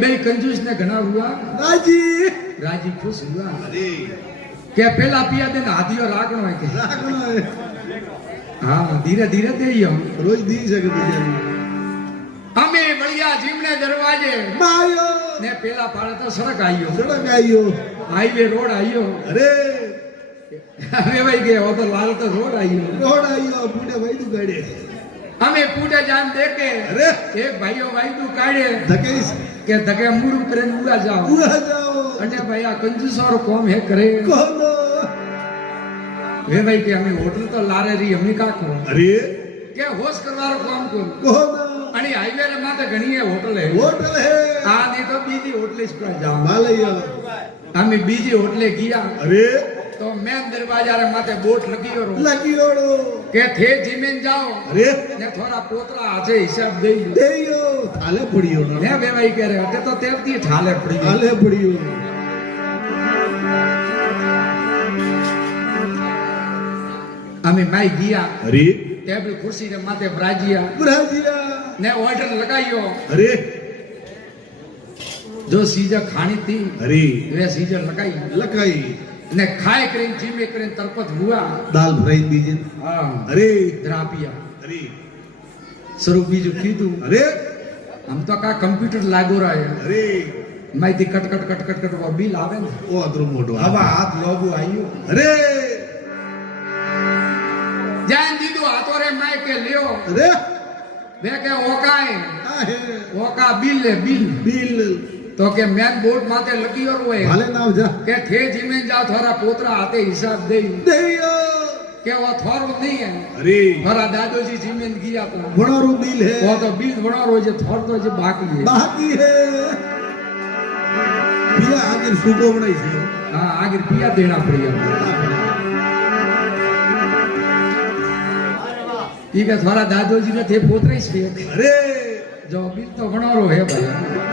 बे कंजूस ने घना हुआ राजी राजी खुश हुआ के पहला पिया दिन हाथियो रागणो है के हां धीरे धीरे देइयो रोज दी सके बिचारी हमें बढ़िया जीवने दरवाजे मायो ने पहला पाड़े तो सड़क आइयो हाईवे रोड आइयो अरे अरे भाई के वो तो लाल तो रोड आइयो पूरे भाई तू गाड़ी हमें पूरे जान दे के अरे एक भाईओ भाई तू काढ़े धके के धके मुड़ करे उड़ा जाओ अने भाई आ कंजूस और कौम है करे कौन वे भाई के हमें होटल तो लारे रही हमें का करो अरे के होश करवारो काम को कौन अने हाईवे रे माते घणी है होटल है आ नहीं तो बीजी होटल इस पर जाओ मालैया हमें बीजी होटले किया अरे तो मैं दरवाजा रे माते बोट लगी ओड़ो के थे जीमेन जाओ अरे ने थोड़ा पोतरा आछे हिसाब देइयो देइयो थाले पड़ियो ना ने बे भाई कह रहे अटे तो तेवती ठाले पड़ियो थाले पड़ियो हमें माई गया अरे टेबल कुर्सी रे माथे ब्राजिया ने ऑर्डर लगायो अरे जो सीजर खानी थी अरे वे सीजर लगाई ने खाए करें जीमे करें तरपत हुआ दाल फ्राई दीजिए हां अरे द्रापिया अरे स्वरूप बीजू कीधु अरे हम तो का कंप्यूटर लागो रहा है अरे मैं थी cut cut cut cut cut वो बिल आवे ने ओ अदरो मोटो अब हाथ लोगो आइयो अरे जान दीदू हाथों रे मैं के लियो अरे वे के ओकाए आहे ओका बिल ले बिल तो के मैन बोर्ड माथे लगी और वो भाले नाम जा के थे जिमें जाओ थोड़ा पोतरा आते हिसाब दे देइयो के वो थोरो नहीं है अरे थोड़ा दादोजी जिमें किया तो बड़ो बिल है वो तो बिल बड़ा रोज थोड़ तो जो बाकी है पिया आगे सुको बनाई से हां आगे पिया देना पड़ेगा ठीक है थोड़ा दादोजी ने थे पोतरे से अरे जो बिल तो बड़ा रो है भाई